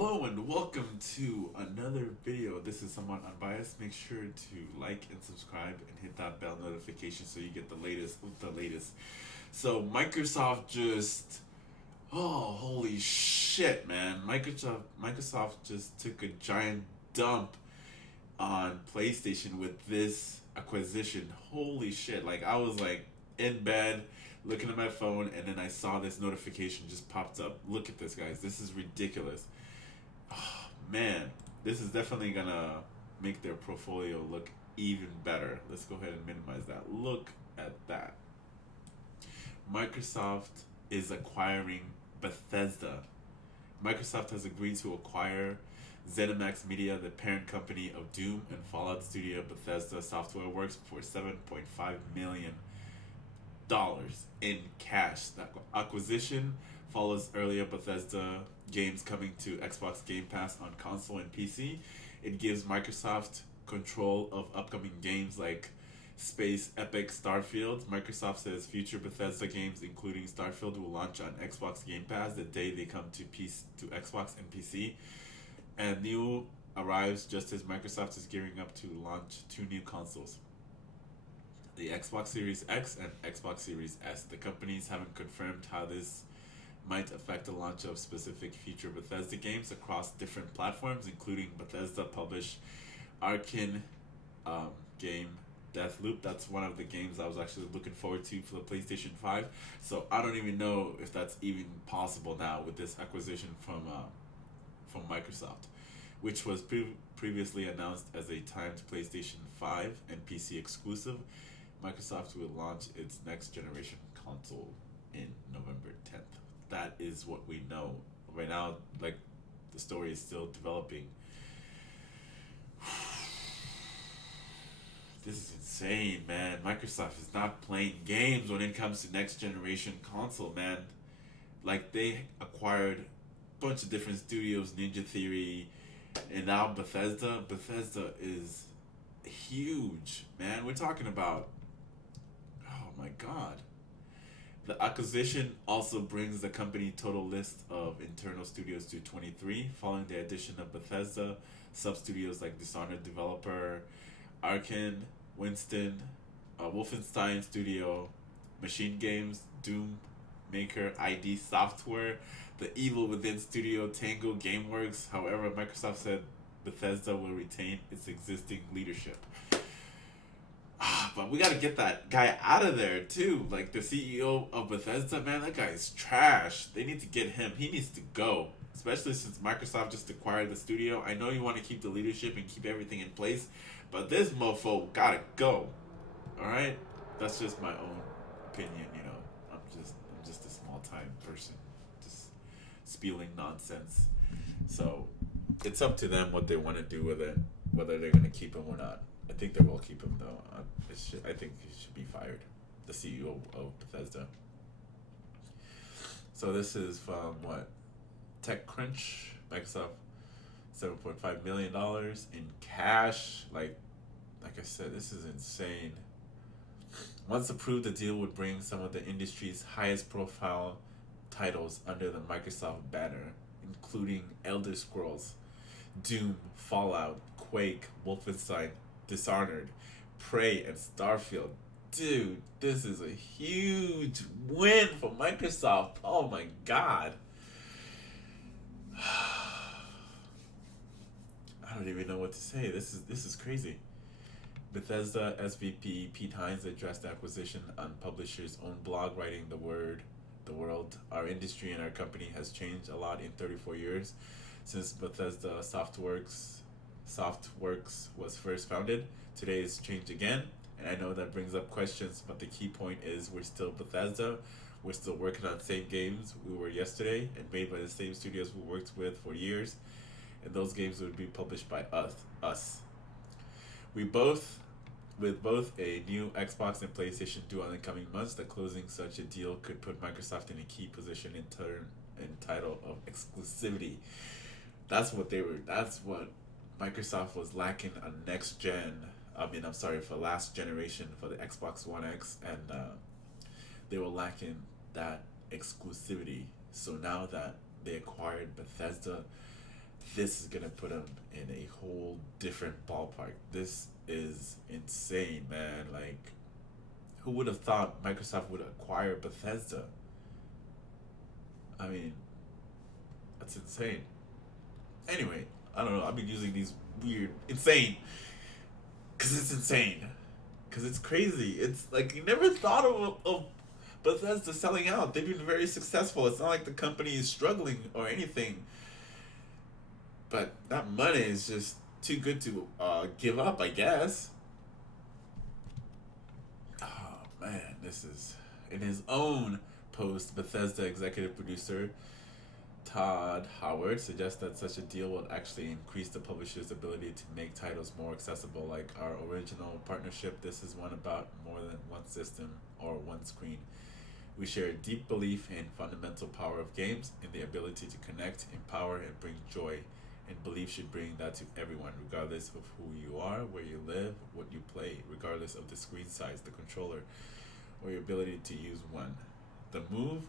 Hello and welcome to another video. This is Someone Unbiased. Make sure to like and subscribe and hit that bell notification so you get the latest of the latest. So Microsoft just holy shit, man. Microsoft just took a giant dump on PlayStation with this acquisition. Holy shit. Like I was like in bed looking at my phone and then I saw this notification just popped up. Look at this, guys. This is ridiculous. Oh, man, this is definitely gonna make their portfolio look even better. Let's go ahead and minimize that. Look at that. Microsoft is acquiring Bethesda. Microsoft has agreed to acquire ZeniMax Media, the parent company of Doom and Fallout studio Bethesda Software Works, for $7.5 million in cash. That acquisition follows earlier Bethesda games coming to Xbox Game Pass on console and PC. It gives Microsoft control of upcoming games like Space Epic Starfield. Microsoft says future Bethesda games, including Starfield, will launch on Xbox Game Pass the day they come to Xbox and PC. And new arrives just as Microsoft is gearing up to launch two new consoles, the Xbox Series X and Xbox Series S. The companies haven't confirmed how this might affect the launch of specific future Bethesda games across different platforms, including Bethesda published Arkane game Deathloop. That's one of the games I was actually looking forward to for the PlayStation 5. So I don't even know if that's even possible now with this acquisition from Microsoft, which was previously announced as a timed PlayStation 5 and PC exclusive. Microsoft will launch its next generation console in November 10th. That is what we know right now. Like, the story is still developing. This is insane, man. Microsoft is not playing games when it comes to next generation console, man. Like, they acquired a bunch of different studios, Ninja Theory, and now Bethesda. Bethesda is huge, man. We're talking about, oh my god. The acquisition also brings the company total list of internal studios to 23, following the addition of Bethesda sub-studios like Dishonored developer Arkane, Winston, Wolfenstein Studio, Machine Games, Doom Maker, ID Software, the Evil Within Studio, Tango Gameworks. However, Microsoft said Bethesda will retain its existing leadership. But we gotta get that guy out of there too. Like the CEO of Bethesda, man, that guy is trash. They need to get him. He needs to go. Especially since Microsoft just acquired the studio. I know you want to keep the leadership and keep everything in place, but this mofo gotta go. Alright? That's just my own opinion, you know. I'm just a small time person. Just spewing nonsense. So it's up to them what they want to do with it, whether they're gonna keep him or not. I think they will keep him though. I think he should be fired. The CEO of Bethesda. So this is from what? TechCrunch. Microsoft, $7.5 million in cash. Like I said, this is insane. Once approved, the deal would bring some of the industry's highest profile titles under the Microsoft banner, including Elder Scrolls, Doom, Fallout, Quake, Wolfenstein, Dishonored, Prey, and Starfield. Dude, this is a huge win for Microsoft. Oh my god. I don't even know what to say. This is crazy. Bethesda SVP Pete Hines addressed the acquisition on publisher's own blog, writing the world, our industry and our company has changed a lot in 34 years since Bethesda Softworks was first founded. Today it's changed again, and I know that brings up questions, but the key point is we're still Bethesda. We're still working on the same games we were yesterday and made by the same studios we worked with for years, and those games would be published by us. With both a new Xbox and PlayStation due in the coming months, the closing such a deal could put Microsoft in a key position in title of exclusivity. That's what Microsoft was lacking on next gen. For last generation for the Xbox One X, and they were lacking that exclusivity. So now that they acquired Bethesda, this is gonna put them in a whole different ballpark. This is insane, man. Like, who would have thought Microsoft would acquire Bethesda? I mean, that's insane. Anyway, I don't know. I've been using these weird, insane, because it's insane. Because it's crazy. It's like you never thought of Bethesda selling out. They've been very successful. It's not like the company is struggling or anything. But that money is just too good to give up, I guess. Oh man, this is in his own post. Bethesda executive producer Todd Howard suggests that such a deal will actually increase the publisher's ability to make titles more accessible. Like our original partnership, this is one about more than one system or one screen. We share a deep belief in fundamental power of games and the ability to connect, empower, and bring joy. And belief should bring that to everyone, regardless of who you are, where you live, what you play, regardless of the screen size, the controller, or your ability to use one. The move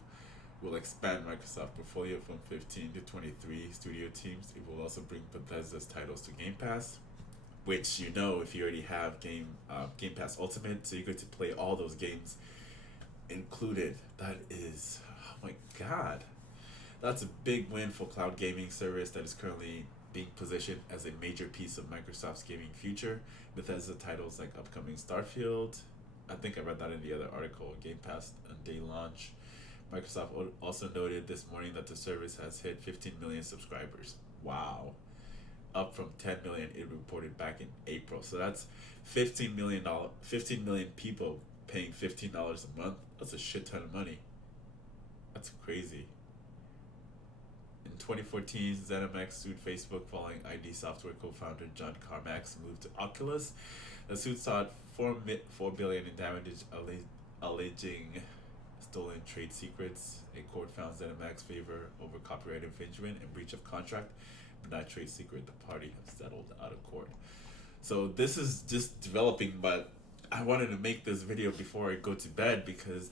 will expand Microsoft portfolio from 15 to 23 studio teams. It will also bring Bethesda's titles to Game Pass, which you know if you already have Game Pass Ultimate, so you get to play all those games included. That is, oh my god, that's a big win for cloud gaming service that is currently being positioned as a major piece of Microsoft's gaming future. Bethesda titles like upcoming Starfield, I think I read that in the other article, Game Pass on day launch. Microsoft also noted this morning that the service has hit 15 million subscribers. Wow. Up from 10 million it reported back in April. So that's $15 million, 15 million people paying $15 a month. That's a shit ton of money. That's crazy. In 2014, ZeniMax sued Facebook following ID Software co-founder John Carmack's move to Oculus. The suit sought $4 billion in damages, alleging stolen trade secrets. A court found ZeniMax favor over copyright infringement and breach of contract, but not trade secret. The party have settled out of court. So this is just developing, but I wanted to make this video before I go to bed because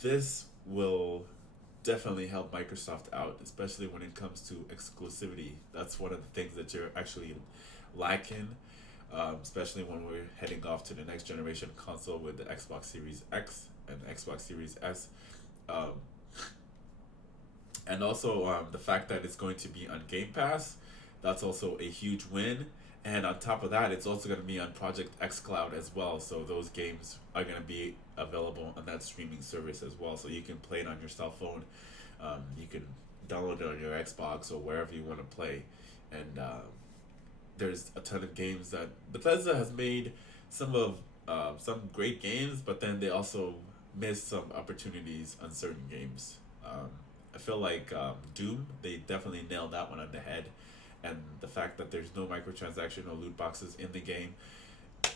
this will definitely help Microsoft out, especially when it comes to exclusivity. That's one of the things that you're actually lacking, especially when we're heading off to the next generation console with the Xbox Series X and Xbox Series S. And also the fact that it's going to be on Game Pass, that's also a huge win. And on top of that, it's also going to be on Project xCloud as well. So those games are going to be available on that streaming service as well. So you can play it on your cell phone. You can download it on your Xbox or wherever you want to play. And there's a ton of games that Bethesda has made some great games, but then they also missed some opportunities on certain games. I feel like Doom, they definitely nailed that one on the head. And the fact that there's no microtransaction or loot boxes in the game,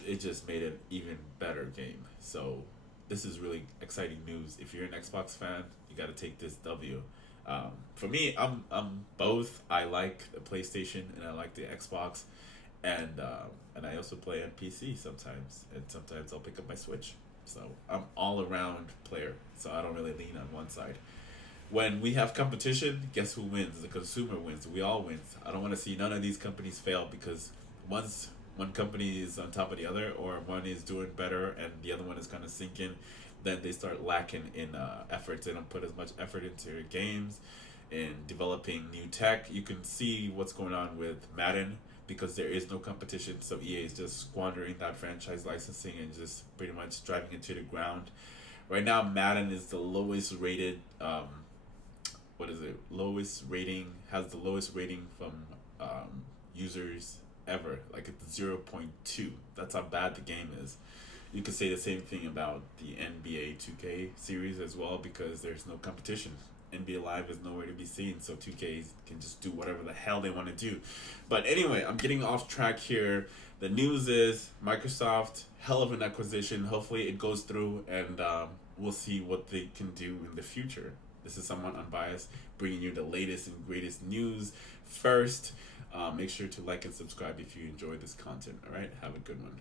it just made it even better game. So this is really exciting news. If you're an Xbox fan, you got to take this W. For me, I'm both. I like the PlayStation and I like the Xbox, and I also play on PC sometimes, and sometimes I'll pick up my Switch. So I'm all around player. So I don't really lean on one side. When we have competition, guess who wins? The consumer wins. We all win. I don't want to see none of these companies fail because once one company is on top of the other or one is doing better and the other one is kind of sinking, then they start lacking in efforts. They don't put as much effort into their games, in developing new tech. You can see what's going on with Madden because there is no competition. So EA is just squandering that franchise licensing and just pretty much driving it to the ground. Right now, Madden is the lowest rated has the lowest rating from users ever. Like it's 0.2. That's how bad the game is. You could say the same thing about the NBA 2K series as well because there's no competition. NBA Live is nowhere to be seen, so 2K can just do whatever the hell they want to do. But anyway, I'm getting off track here. The news is Microsoft, hell of an acquisition. Hopefully it goes through and we'll see what they can do in the future. This is Someone Unbiased, bringing you the latest and greatest news first. Make sure to like and subscribe if you enjoy this content. All right, have a good one.